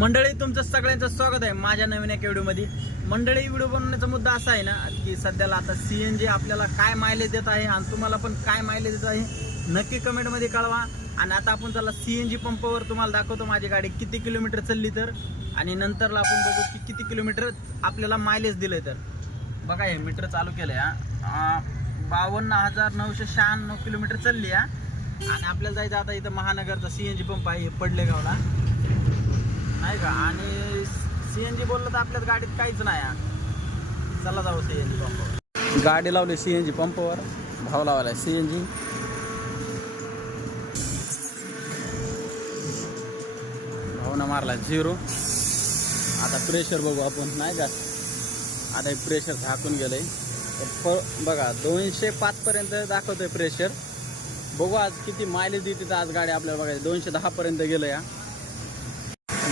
मंडळी, तुमचं सगळ्यांचं स्वागत आहे माझ्या नवीन एका व्हिडिओमध्ये। मंडळी, व्हिडिओ बनवण्याचा मुद्दा असा आहे ना की सध्याला आता सीएनजी आपल्याला काय मायलेज देत आहे आणि तुम्हाला पण काय मायलेज देत आहे नक्की कमेंटमध्ये कळवा। आणि आता आपण त्याला सीएनजी पंपावर तुम्हाला दाखवतो माझी गाडी किती किलोमीटर चालली तर, आणि नंतरला आपण बघू की किती किलोमीटर आपल्याला मायलेज दिलंय। तर बघा, हे मीटर चालू केलंय 52,996 किलोमीटर चालली आहे। आणि आपल्याला जायचं आता इथं महानगरचा सीएनजी पंप आहे, हे पडलेगावला नाही का। आणि सीएनजी बोललं तर आपल्याच गाडीत काहीच नाही आहे। चला जाऊ सीएनजी पंपावर। गाडी लावली सीएनजी पंपावर, भाव लावलाय सीएनजी। भावना मारला 0। आता प्रेशर बघू आपण नाही का। आता हे प्रेशर झाकून गेलंय बघा, 205 पर्यंत दाखवतोय प्रेशर। बघू आज किती मायलेज देते आज गाडी आपल्याला बघायची। 210 पर्यंत गेलं या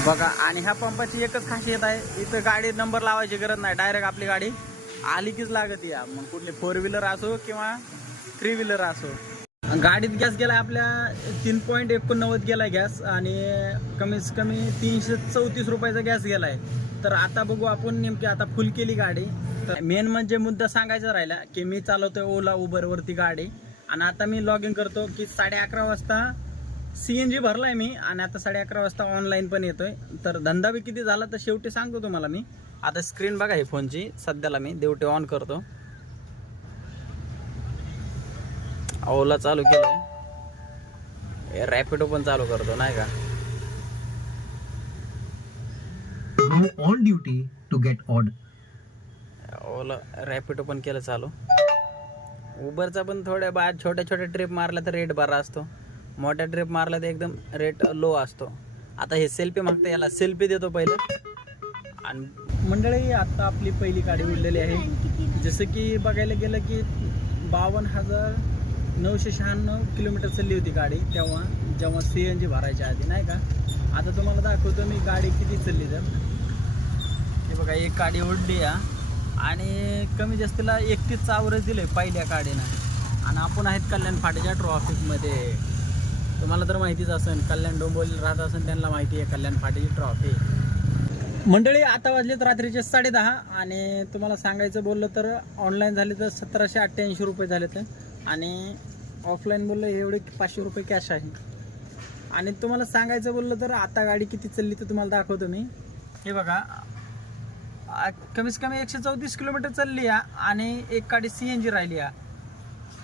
बघा। आणि ह्या पंपाची एकच खासियत आहे, इथं गाडी नंबर लावायची गरज नाही, डायरेक्ट आपली गाडी आली कीच लागत या। मग कुठली 4 व्हीलर असो किंवा 3 व्हीलर असो। गाडीत गॅस गेलाय आपल्या 3.89 गेलाय गॅस, आणि कमीत कमी 334 रुपयाचा गॅस गेलाय। तर आता बघू आपण नेमकी आता फुल केली गाडी। तर मेन म्हणजे मुद्दा सांगायचा राहिला की मी चालवतोय ओला उबरवरती गाडी, आणि आता मी लॉग इन करतो की 11:30 वाजता सीएनजी भरलाय मी, आणि आता 11:30 वाजता ऑनलाईन पण येतोय। तर धंदा बी किती झाला तर शेवटी सांगतो तुम्हाला मी। आता स्क्रीन बघा ही फोनची, सध्याला मी देवटे ऑन करतो, ओला चालू केलंय, रॅपिडो पण चालू करतो नाही का। On duty to get order. Ola Rapido पण केलं चालू। उबरचा पण थोड्या बाद छोट्या ट्रिप मारला तर रेट बरा असतो, मोठ्या ट्रिप मारला तर एकदम रेट लो असतो। आता हे सेल्फी मागतं, याला सेल्फी देतो पहिलं। आणि मंडळी, आता आपली पहिली गाडी उडलेली आहे। जसं की बघायला गेलं की 52,996 किलोमीटर चालली होती गाडी जेव्हा सीएनजी भरायच्या आधी नाही का। आता तुम्हाला दाखवतो मी गाडी किती चालली। तर हे बघा, एक गाडी उडली या, आणि कमी जास्तीला 31 ॲव्हरेज दिले पहिल्या गाडीनं। आणि आपण आहेत कल्याण फाटेच्या ट्रॉफिकमध्ये, तुम्हाला तर माहितीच असेल, कल्याण डोंबिवली राहत असेल त्यांना माहिती आहे कल्याण फाटेची ट्रॉफिक। मंडळी, आता वाजलेत रात्रीचे 10:30, आणि तुम्हाला सांगायचं बोललं तर ऑनलाईन झाले तर 1788 रुपये झाले तर, आणि ऑफलाईन बोललं एवढे 500 रुपये कॅश आहे। आणि तुम्हाला सांगायचं बोललं तर आता गाडी किती चालली तर तुम्हाला दाखवतो मी। हे बघा, कमीत कमी 134 किलोमीटर चालली आहे, आणि एक गाडी सीएनजी राहिली आहे।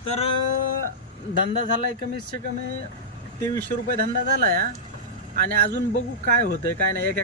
तर धंदा झालाय कमीत कमी 2300 रुपये धंदा झाला या। आणि अजून बघू काय होतंय काय नाही।